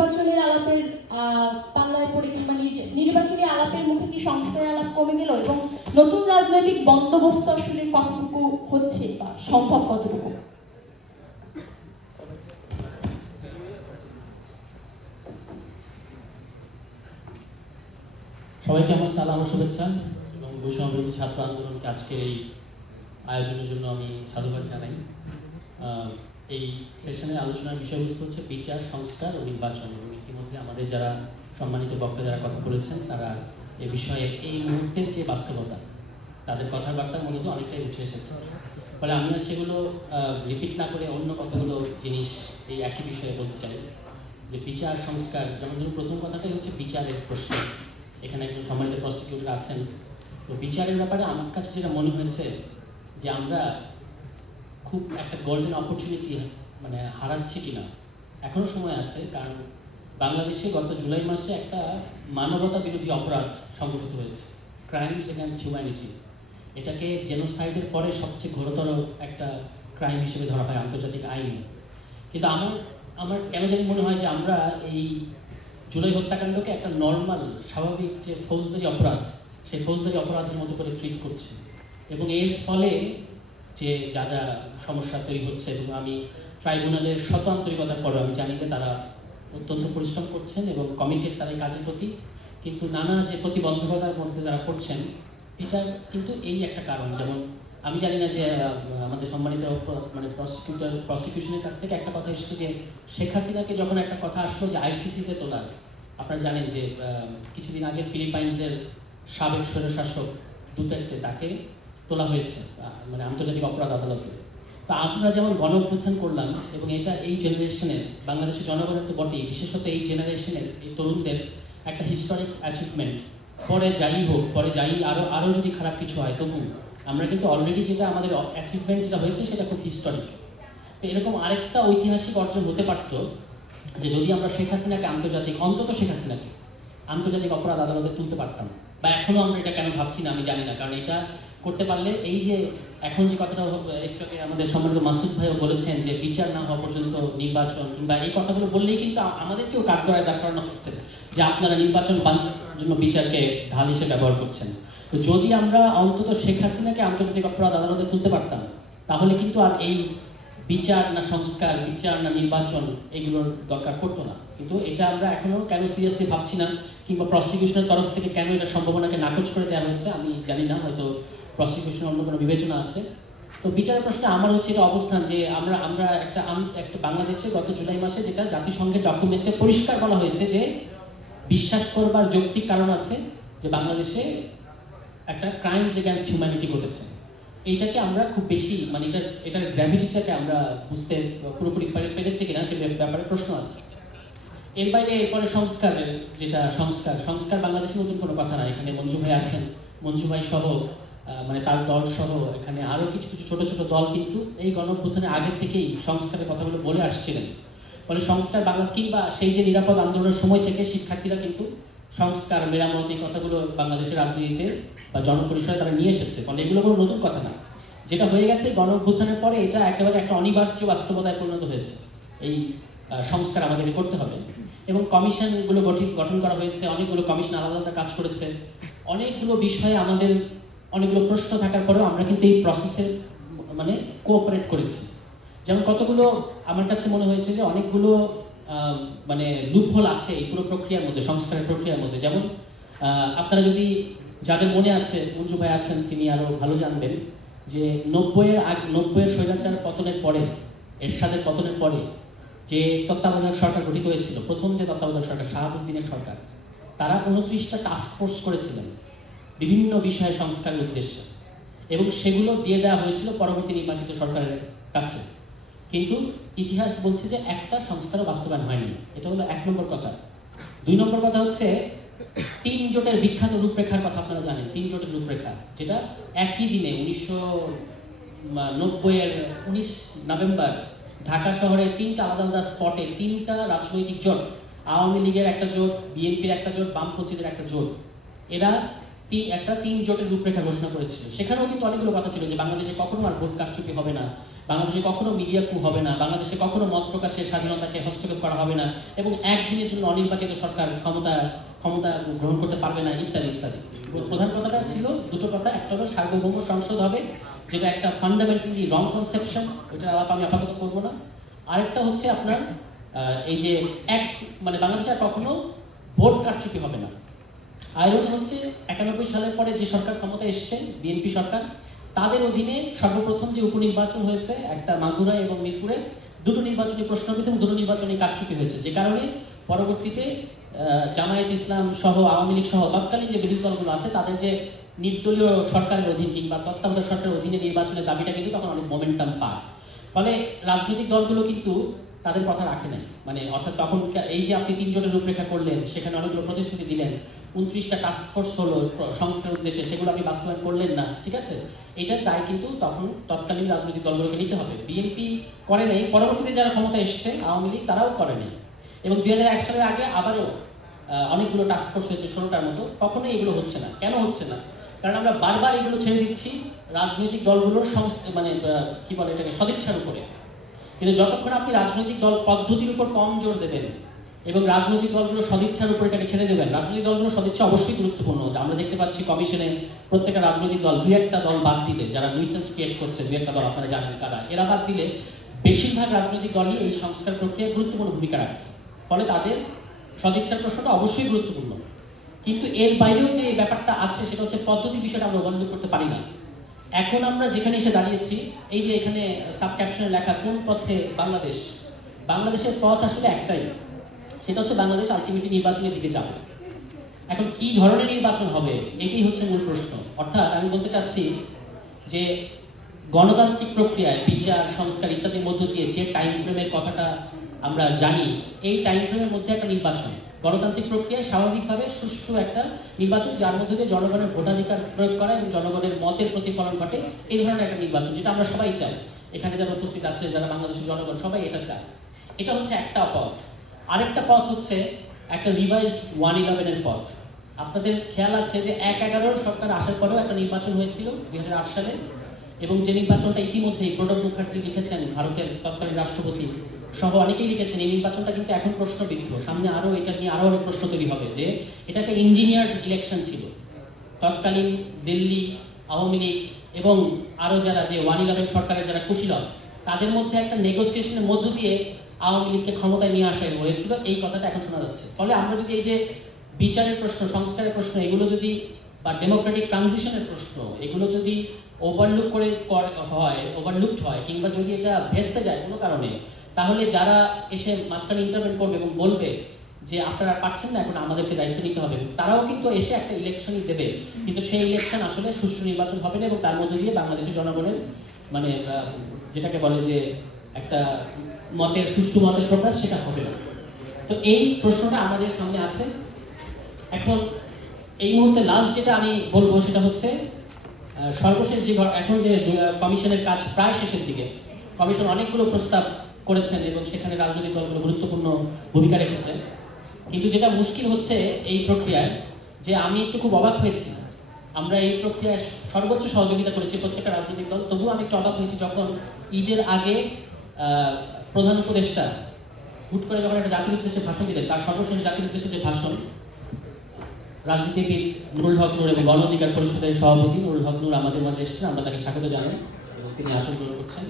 নির্বাচনের আলাপের বাংলায় মানে নির্বাচনী আলাপের মুখে কি সংস্কার আলাপ কমে গেল এবং নতুন রাজনৈতিক বন্দোবস্ত আসলে কতটুকু হচ্ছে বা সম্ভব কতটুকু? সবাইকে আমার সালাম ও শুভেচ্ছা এবং বৈষম্যবিরোধী ছাত্র আন্দোলনকে আজকের এই আয়োজনের জন্য আমি সাধুবাদ জানাই। এই সেশনের আলোচনার বিষয়বস্তু হচ্ছে বিচার, সংস্কার ও নির্বাচন। এবং ইতিমধ্যে আমাদের যারা সম্মানিত বক্তা যারা কথা বলেছেন তারা এ বিষয়ে এই মুহূর্তের যে বাস্তবতা তাদের কথাবার্তার মধ্যে অনেকটাই উঠে এসেছে। ফলে আমি আর সেগুলো রিপিট না করে অন্য কতগুলো জিনিস এই একই বিষয়ে বলতে চাই যে বিচার, সংস্কার। যেমন ধরুন প্রথম কথাটাই হচ্ছে বিচারের প্রশ্ন। এখানে একজন সম্মানিত প্রসিকিউটর আছেন, তো বিচারের ব্যাপারে আমার কাছে যেটা মনে হয়েছে যে আমরা খুব একটা গোল্ডেন অপরচুনিটি মানে হারাচ্ছি কিনা। এখনও সময় আছে, কারণ বাংলাদেশে গত জুলাই মাসে একটা মানবতা বিরোধী অপরাধ সংঘটিত হয়েছে, ক্রাইমস এগেনস্ট হিউম্যানিটি। এটাকে জেনোসাইডের পরে সবচেয়ে ঘোরতর একটা ক্রাইম হিসেবে ধরা হয় আন্তর্জাতিক আইনে। কিন্তু আমার কেন জানি মনে হয় যে আমরা এই জুলাই হত্যাকাণ্ডকে একটা নর্মাল স্বাভাবিক যে ফৌজদারি অপরাধ, সেই ফৌজদারি অপরাধের মতো করে ট্রিট করছি। এবং এর ফলে যে যা যা সমস্যা তৈরি হচ্ছে, এবং আমি ট্রাইব্যুনালের শত আন্তরিকতার পরেও আমি জানি যে তারা অত্যন্ত পরিশ্রম করছেন এবং কমিটেড তাদের কাজের প্রতি, কিন্তু নানা যে প্রতিবন্ধকতার মধ্যে যারা করছেন, এটা কিন্তু এই একটা কারণ। যেমন আমি জানি না যে আমাদের সম্মানিত মানে প্রসিকিউশনের কাছ থেকে একটা কথা এসেছে যে শেখ হাসিনাকে যখন একটা কথা আসলো যে আইসিসিতে তোলার, আপনারা জানেন যে কিছুদিন আগে ফিলিপাইন্সের সাবেক স্বৈরশাসক দুতের্তে তাকে তোলা হয়েছে মানে আন্তর্জাতিক অপরাধ আদালতে। তো আমরা যেমন গণ অভ্যুত্থান করলাম, এবং এটা এই জেনারেশনের বাংলাদেশের জনগণের তো বটেই, বিশেষত এই জেনারেশনের এই তরুণদের একটা হিস্টোরিক অ্যাচিভমেন্ট। পরে যাই হোক, পরে যাই আরও যদি খারাপ কিছু হয়, তবু আমরা কিন্তু অলরেডি যেটা আমাদের অ্যাচিভমেন্ট যেটা হয়েছে সেটা খুব হিস্টোরিক। তো এরকম আরেকটা ঐতিহাসিক অর্জন হতে পারতো যে যদি আমরা শেখ হাসিনাকে অন্তত শেখ হাসিনাকে আন্তর্জাতিক অপরাধ আদালতে তুলতে পারতাম। বা এখনও আমরা এটা কেন ভাবছি না আমি জানি না, কারণ এটা করতে পারলে এই যে এখন যে কথাটা একটু আগে আমাদের সম্মানিত মাসুদ ভাইও বলেছেন যে বিচার না হওয়া পর্যন্ত নির্বাচন, কিংবা এই কথাগুলো বললেই কিন্তু আমাদেরকেও কাঠগড়ায় দাঁড় করানো হচ্ছে যে আপনারা নির্বাচন বাঞ্চার করার জন্য বিচারকে ঢাল হিসেবে ব্যবহার করছেন। তো যদি আমরা অন্তত শেখ হাসিনাকে আন্তর্জাতিক অপরাধ আদালতে তুলতে পারতাম, তাহলে কিন্তু আর এই বিচার না সংস্কার, বিচার না নির্বাচন, এগুলোর দরকার পড়তো না। কিন্তু এটা আমরা এখনো কেন সিরিয়াসলি ভাবছি না, কিংবা প্রসিকিউশনের তরফ থেকে কেন এটা সম্ভাবনাকে নাকচ করে দেওয়া হয়েছে আমি জানি না, হয়তো প্রসিকিউশনের অন্য কোনো বিবেচনা আছে। তো বিচারের প্রশ্নে আমার হচ্ছে এটা অবস্থান যে আমরা একটা বাংলাদেশে গত জুলাই মাসে যেটা জাতিসংঘের ডকুমেন্টে পরিষ্কার বলা হয়েছে যে বিশ্বাস করবার যৌক্তিক কারণ আছে যে বাংলাদেশে একটা ক্রাইমস এগেনস্ট হিউম্যানিটি ঘটেছে। এইটাকে আমরা খুব বেশি মানে এটার গ্র্যাভিটিটাকে আমরা বুঝতে পুরোপুরি পেরেছি কিনা সে ব্যাপারে প্রশ্ন আছে। এর বাইরে এরপরে সংস্কারের যেটা সংস্কার বাংলাদেশের নতুন কোনো কথা না। এখানে মঞ্জু ভাই আছেন, মঞ্জু ভাই সহ মানে তার দল সহ এখানে আরও কিছু ছোট ছোট দল কিন্তু এই গণঅভ্যুত্থানের আগের থেকেই সংস্কারের কথাগুলো বলে আসছিলেন। ফলে সংস্কার বাংলা কিংবা সেই যে নিরাপদ আন্দোলনের সময় থেকে শিক্ষার্থীরা কিন্তু সংস্কার, মেরামত এই কথাগুলো বাংলাদেশের রাজনীতিতে বা জনপরিসরে তারা নিয়ে এসেছে। ফলে এগুলো কোনো নতুন কথা না। যেটা হয়ে গেছে গণঅভ্যুত্থানের পরে, এটা একেবারে একটা অনিবার্য বাস্তবতায় পরিণত হয়েছে। এই সংস্কার আমাদেরকে করতে হবে। এবং কমিশনগুলো গঠন করা হয়েছে, অনেকগুলো কমিশন আলাদা আলাদা কাজ করেছে। অনেকগুলো বিষয়ে আমাদের অনেকগুলো প্রশ্ন থাকার পরেও আমরা কিন্তু এই প্রসেসে মানে কোঅপারেট করেছি। যেমন কতগুলো আমার কাছে মনে হয়েছে যে অনেকগুলো মানে লুপহোল আছে এই পুরো প্রক্রিয়ার মধ্যে, সংস্কারের প্রক্রিয়ার মধ্যে। যেমন আপনারা যদি যাদের মনে আছে, মঞ্জু ভাই আছেন, তিনি আরও ভালো জানবেন যে 90-এর স্বৈরাচার পতনের পরে, এরশাদের পতনের পরে যে তত্ত্বাবধায়ক সরকার গঠিত হয়েছিল, প্রথম যে তত্ত্বাবধায়ক সরকার শাহাবুদ্দিনের সরকার, তারা 29টা টাস্ক ফোর্স করেছিলেন বিভিন্ন বিষয়ে সংস্কারের উদ্দেশ্যে, এবং সেগুলো দিয়ে দেওয়া হয়েছিল পরবর্তী নির্বাচিত সরকারের কাছে। কিন্তু ইতিহাস বলছে যে একটা সংস্কারও বাস্তবায়ন হয়নি। এটা হলো 1 নম্বর কথা। 2 নম্বর কথা হচ্ছে 3 জোটের বিখ্যাত রূপরেখার কথা আপনারা জানেন। 3 জোটের রূপরেখা, যেটা একই দিনে 1990-এর 19 নভেম্বর ঢাকা শহরে 3টা আলাদা আলাদা স্পটে 3টা রাজনৈতিক জোট, আওয়ামী লীগের একটা জোট, বিএনপির একটা জোট, বামপন্থীদের একটা জোট, এরা একটা 3 জোটের রূপরেখা ঘোষণা করেছিল। সেখানেও কিন্তু অনেকগুলো কথা ছিল যে বাংলাদেশে কখনো আর ভোট কারচুপি হবে না, বাংলাদেশে কখনো মিডিয়া কু হবে না, বাংলাদেশে কখনো মত প্রকাশের স্বাধীনতাকে হস্তক্ষেপ করা হবে না, এবং একদিনের জন্য অনির্বাচিত সরকার ক্ষমতা গ্রহণ করতে পারবে না, ইত্যাদি ইত্যাদি। প্রধান কথাটা ছিল দুটো কথা, একটা হলো সার্বভৌম সংসদ হবে, যেটা একটা ফান্ডামেন্টালি রং কনসেপশন, ওইটার আলাপ আমি আপাতত করবো না। আরেকটা হচ্ছে আপনার এই যে মানে বাংলাদেশে আর কখনো ভোট কারচুপি হবে না। আইরনি হচ্ছে 91 সালের পরে যে সরকার ক্ষমতা এসছে, বিএনপি সরকার, তাদের অধীনে সর্বপ্রথম যে উপনির্বাচন হয়েছে একটা মাগুরা এবং মিরপুরে, দুটো নির্বাচনী প্রশ্নবিদ্ধ এবং দুটো নির্বাচনী কারচুপি হয়েছে, যে কারণে পরবর্তীতে জামায়াত ইসলাম সহ আওয়ামী লীগ সহ তৎকালীন যে বিরোধী দলগুলো আছে তাদের যে নির্দলীয় সরকারের অধীন কিংবা তত্ত্বাবধায়ক সরকারের অধীনে নির্বাচনের দাবিটা কিন্তু তখন অনেক মোমেন্টাম পায়। ফলে রাজনৈতিক দলগুলো কিন্তু তাদের কথা রাখে নাই, মানে অর্থাৎ তখন এই যে আপনি 3 জনের রূপরেখা করলেন, সেখানে অনেকগুলো প্রতিশ্রুতি দিলেন, 29টা টাস্ক ফোর্স হলো সংস্কার উদ্দেশ্যে, সেগুলো আপনি বাস্তবায়ন করলেন না, ঠিক আছে, এটার দায় কিন্তু তখন তৎকালীন রাজনৈতিক দলগুলোকে নিতে হবে। বিএনপি করে নাই, পরবর্তীতে যারা ক্ষমতা এসছে আওয়ামী লীগ তারাও করে নাই, এবং 2001 সালের আগে আবারও অনেকগুলো টাস্ক ফোর্স হয়েছে 16টার মতো, কখনোই এগুলো হচ্ছে না। কেন হচ্ছে না? কারণ আমরা বারবার এগুলো ছেড়ে দিচ্ছি রাজনৈতিক দলগুলোর মানে কি বলে এটাকে, সদিচ্ছার উপরে। কিন্তু যতক্ষণ আপনি রাজনৈতিক দল পদ্ধতির উপর কম জোর দেবেন এবং রাজনৈতিক দলগুলো সদিচ্ছার উপর এটাকে ছেড়ে দেবেন, রাজনৈতিক দলগুলো সদিচ্ছা অবশ্যই গুরুত্বপূর্ণ। আমরা দেখতে পাচ্ছি কমিশনে প্রত্যেকটা রাজনৈতিক দল 2-1টা দল বাদ দিলে, যারা নিউসেন্স ক্রিয়েট করছে 2-1টা দল, আপনারা জানেন কারা, এরা বাদ দিলে বেশিরভাগ রাজনৈতিক দলই এই সংস্কার প্রক্রিয়ায় গুরুত্বপূর্ণ ভূমিকা রাখছে। ফলে তাদের সদিচ্ছার প্রশ্নটা অবশ্যই গুরুত্বপূর্ণ। কিন্তু এর বাইরেও যে ব্যাপারটা আছে সেটা হচ্ছে পদ্ধতি বিষয়টা আমরা ওভারলুক করতে পারি না। এখন আমরা যেখানে এসে দাঁড়িয়েছি, এই যে এখানে সাব ক্যাপশনে লেখা কোন পথে বাংলাদেশ, বাংলাদেশের পথ আসলে একটাই, সেটা হচ্ছে বাংলাদেশ আলটিমেটলি নির্বাচনের দিকে যাবে। এখন কি ধরনের নির্বাচন হবে এটাই হচ্ছে মূল প্রশ্ন। অর্থাৎ আমি বলতে চাচ্ছি যে গণতান্ত্রিক প্রক্রিয়ায় বিচার, সংস্কার ইত্যাদির মধ্য দিয়ে যে টাইম ফ্রেমের কথাটা আমরা জানি, এই টাইম ফ্রেমের মধ্যে একটা নির্বাচন, গণতান্ত্রিক প্রক্রিয়ায় স্বাভাবিকভাবে সুষ্ঠু একটা নির্বাচন, যার মধ্যে দিয়ে জনগণের ভোটাধিকার প্রয়োগ করা এবং জনগণের মতের প্রতিফলন ঘটে, এই ধরনের একটা নির্বাচন, যেটা আমরা সবাই চাই। এখানে যারা উপস্থিত আছে, যারা বাংলাদেশের জনগণ, সবাই এটা চায়। এটা হচ্ছে একটা পথ। আরেকটা পথ হচ্ছে একটা রিভাইজড 111-এর পথ। আপনাদের খেয়াল আছে যে 1-11 সরকার আসার পরেও একটা নির্বাচন হয়েছিল 2008 সালে, এবং যে নির্বাচনটা ইতিমধ্যেই প্রণব মুখার্জি লিখেছেন, ভারতের তৎকালীন রাষ্ট্রপতি সহ অনেকেই লিখেছেন, এই নির্বাচনটা কিন্তু এখন প্রশ্নবিদ্ধ। সামনে আরও এটা নিয়ে আরও অনেক প্রশ্ন তৈরি হবে যে এটা একটা ইঞ্জিনিয়ার্ড ইলেকশন ছিল। তৎকালীন দিল্লি আওয়ামী লীগ এবং আরও যারা যে 111 সরকারের যারা কুশীলব, তাদের মধ্যে একটা নেগোসিয়েশনের মধ্য দিয়ে আওয়ামী লীগকে ক্ষমতায় নিয়ে আসা হয়েছিল, এই কথাটা এখন শোনা যাচ্ছে। ফলে আমরা যদি এই যে বিচারের প্রশ্ন, সংস্কারের প্রশ্ন, এগুলো যদি, বা ডেমোক্রেটিক ট্রানজিশনের প্রশ্ন, এগুলো যদি ওভারলুকড হয় কিংবা যদি এটা ভেস্তে যায় কোনো কারণে, তাহলে যারা এসে মাঝখানে ইন্টারভেন করবে এবং বলবে যে আপনারা পাচ্ছেন না, এখন আমাদেরকে দায়িত্ব নিতে হবে, তারাও কিন্তু এসে একটা ইলেকশনই দেবে, কিন্তু সেই ইলেকশন আসলে সুষ্ঠু নির্বাচন হবে না, এবং তার মধ্যে দিয়ে বাংলাদেশের জনগণের মানে যেটাকে বলে যে একটা মতের, সুষ্ঠু মতের প্রকাশ, সেটা হবে না। তো এই প্রশ্নটা আমাদের সামনে আছে। এখন এই মুহূর্তে লাস্ট যেটা আমি বলবো সেটা হচ্ছে সর্বশেষ যে এখন যে কমিশনের কাজ প্রায় শেষের দিকে, কমিশন অনেকগুলো প্রস্তাব করেছেন এবং সেখানে রাজনৈতিক দলগুলো গুরুত্বপূর্ণ ভূমিকা রেখেছে। কিন্তু যেটা মুশকিল হচ্ছে এই প্রক্রিয়ায়, যে আমি একটু খুব অবাক হয়েছি, আমরা এই প্রক্রিয়ায় সর্বোচ্চ সহযোগিতা করেছি প্রত্যেকটা রাজনৈতিক দল, তবুও আমি একটু অবাক হয়েছি যখন ঈদের আগে প্রধান উপদেষ্টা হুট করে যখন একটা জাতির উদ্দেশ্যে ভাষণ দিলেন, তার সর্বশেষ জাতির উদ্দেশ্যে যে ভাষণ, রাজনীতিবিদ নুরুল হক নূর এবং গণ অধিকার পরিষদের সভাপতি নুরুল হক নূর আমাদের মাঝে এসেছেন, আমরা তাকে স্বাগত জানাই এবং তিনি আসন গ্রহণ করছেন।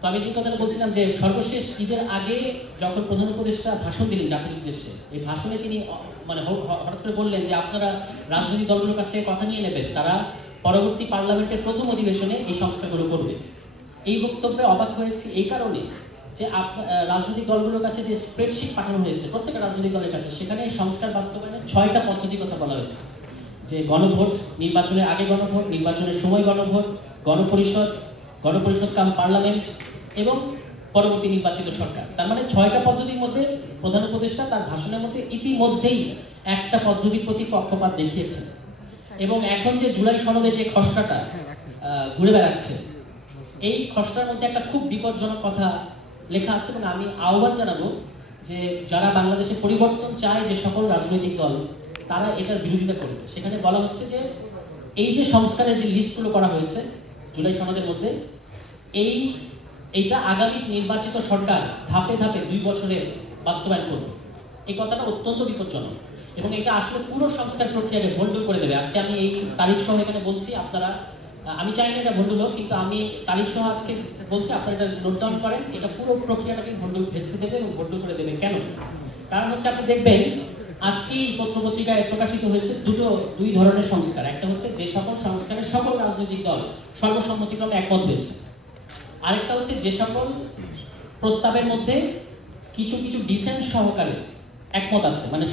তো আমি যে কথাটা বলছিলাম যে সর্বশেষ ঈদের আগে যখন প্রধান উপদেষ্টা ভাষণ দিলেন জাতির উদ্দেশ্যে, এই ভাষণে তিনি মানে হঠাৎ করে বললেন যে আপনারা রাজনৈতিক দলগুলোর কাছ থেকে কথা নিয়ে নেবেন, তারা পরবর্তী পার্লামেন্টের প্রথম অধিবেশনে এই সংস্কারগুলো করবে। এই বক্তব্যে অবাক হয়েছি এই কারণে যে রাজনৈতিক দলগুলোর কাছে যে স্প্রেডশিট পাঠানো হয়েছে প্রত্যেকটা রাজনৈতিক দলের কাছে, সেখানে সংস্কার বাস্তবায়নের 6টা পদ্ধতির কথা বলা হয়েছে। যে গণভোট, নির্বাচনের আগে গণভোট, নির্বাচনের সময় গণভোট, গণপরিষদ কাম পার্লামেন্ট এবং পরবর্তী নির্বাচিত সরকার। তার মানে 6টা পদ্ধতির মধ্যে প্রধান উপদেষ্টা তার ভাষণের মধ্যে ইতিমধ্যেই একটা পদ্ধতির প্রতি পক্ষপাত দেখিয়েছেন। এবং এখন যে জুলাই সনদের যে খসড়াটা ঘুরে বেড়াচ্ছে, এই খসড়ার মধ্যে একটা খুব বিপজ্জনক কথা লেখা আছে, এবং আমি আহ্বান জানাবো যে যারা বাংলাদেশে পরিবর্তন চায়, যে সকল রাজনৈতিক দল, তারা এটার বিরোধিতা করবে। সেখানে বলা হচ্ছে যে এই যে সংস্কারের যে লিস্টগুলো করা হয়েছে জুলাই সনদের মধ্যে, এইটা আগামী নির্বাচিত সরকার ধাপে ধাপে 2 বছরে বাস্তবায়ন করবে। এই কথাটা অত্যন্ত বিপজ্জনক এবং এটা আসলে পুরো সংস্কার প্রক্রিয়াকে ভণ্ডুল করে দেবে। আজকে আমি এই তারিখ সহ এখানে বলছি, আপনারা, আমি চাই না এটা ভণ্ডুল হোক, কিন্তু আমি তারিখ সহ আজকে বলছি, আপনারা এটা নোট ডাউন করেন। এটা পুরো প্রক্রিয়াটাকে ভণ্ডুল ভেস্তে দেবে এবং ভণ্ডুল করে দেবে। কেন? কারণ হচ্ছে আপনি দেখবেন আজকে এই পত্রপত্রিকায় প্রকাশিত হয়েছে দুই ধরনের সংস্কার। একটা হচ্ছে যে সকল সংস্কারের সকল রাজনৈতিক দল সর্বসম্মতিক্রমে একমত হয়েছে, আরেকটা হচ্ছে যে সকল প্রস্তাবের মধ্যে কিছু কিছু ডিসেন্ট সহকারে একমত আছে, মানে